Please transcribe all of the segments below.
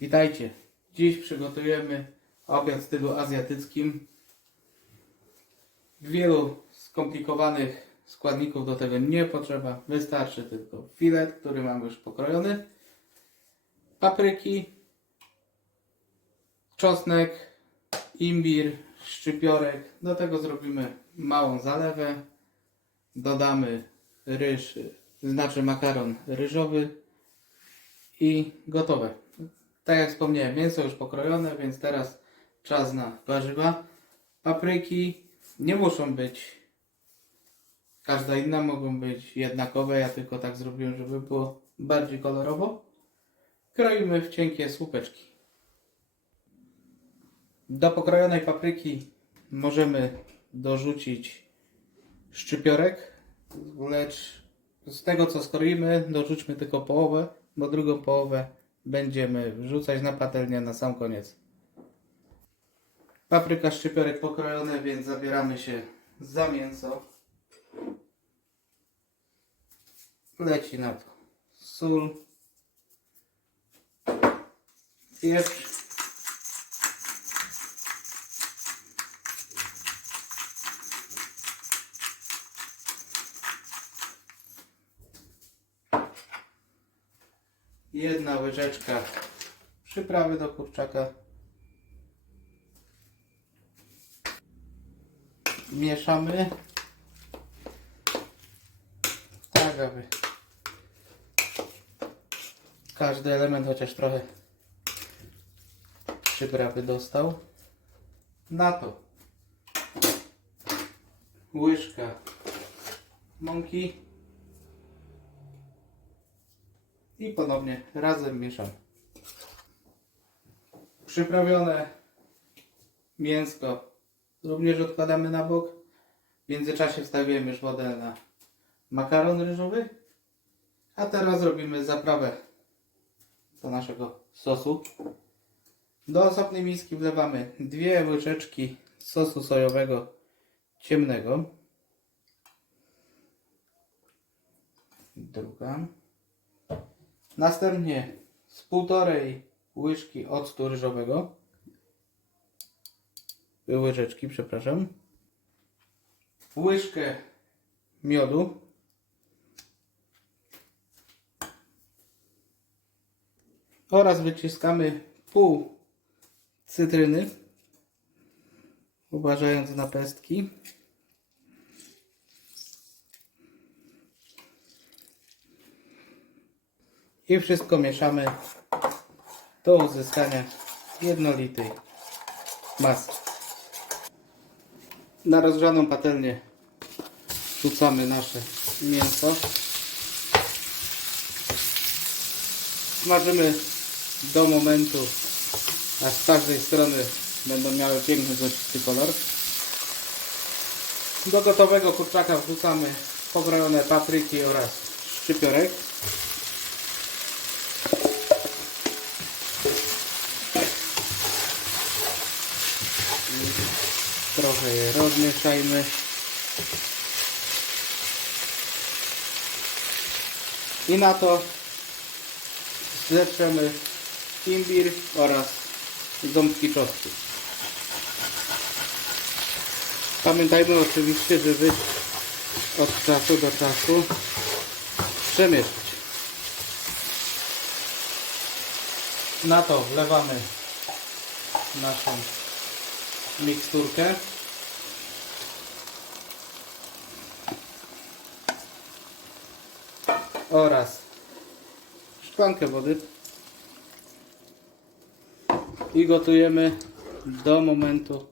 Witajcie. Dziś przygotujemy obiad w stylu azjatyckim. Wielu skomplikowanych składników do tego nie potrzeba. Wystarczy tylko filet, który mamy już pokrojony, papryki, czosnek, imbir, szczypiorek. Do tego zrobimy małą zalewę. Dodamy ryż, znaczy makaron ryżowy i gotowe. Tak jak wspomniałem, mięso już pokrojone, więc teraz czas na warzywa. Papryki nie muszą być każda inna, mogą być jednakowe. Ja tylko tak zrobiłem, żeby było bardziej kolorowo. Kroimy w cienkie słupeczki. Do pokrojonej papryki możemy dorzucić szczypiorek, lecz z tego co skroimy dorzućmy tylko połowę, bo drugą połowę będziemy wrzucać na patelnię na sam koniec. Papryka, szczypiorek pokrojone, więc zabieramy się za mięso. Leci na to sól, pieprz, jedna łyżeczka przyprawy do kurczaka. Mieszamy. Tak, aby każdy element chociaż trochę przyprawy dostał. Na to łyżka mąki. I ponownie razem mieszamy. Przyprawione mięsko również odkładamy na bok. W międzyczasie wstawiłem już wodę na makaron ryżowy. A teraz robimy zaprawę do naszego sosu. Do osobnej miski wlewamy dwie łyżeczki sosu sojowego ciemnego. Druga. Następnie z półtorej łyżki octu ryżowego. Łyżeczki, przepraszam. Łyżkę miodu. Oraz wyciskamy pół cytryny. Uważając na pestki. I wszystko mieszamy do uzyskania jednolitej masy. Na rozgrzaną patelnię rzucamy nasze mięso. Smażymy do momentu, aż z każdej strony będą miały piękny złocisty kolor. Do gotowego kurczaka wrzucamy pobrojone papryki oraz szczypiorek. Trochę je rozmieszajmy. I na to zeprzemy imbir oraz ząbki czosnku. Pamiętajmy oczywiście, żeby od czasu do czasu przemieszać. Na to wlewamy naszą miksturkę. Oraz szklankę wody. I gotujemy do momentu,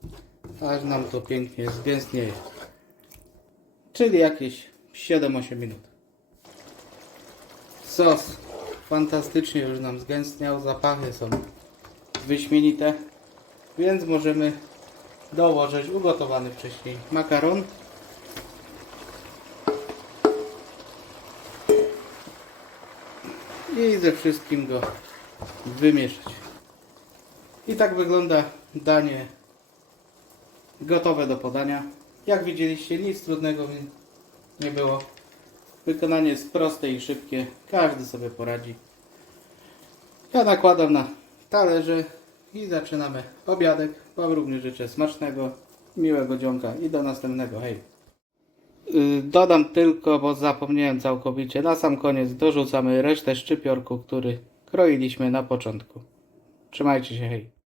aż nam to pięknie zgęstnieje. Czyli jakieś 7-8 minut. Sos fantastycznie już nam zgęstniał, zapachy są wyśmienite, więc możemy dołożyć ugotowany wcześniej makaron. I ze wszystkim go wymieszać. I tak wygląda danie gotowe do podania. Jak widzieliście, nic trudnego nie było. Wykonanie jest proste i szybkie. Każdy sobie poradzi. Ja nakładam na talerze i zaczynamy obiadek. Wam również życzę smacznego, miłego dzionka i do następnego. Hej! Y, Dodam tylko, bo zapomniałem całkowicie, na sam koniec dorzucamy resztę szczypiorku, który kroiliśmy na początku. Trzymajcie się, hej!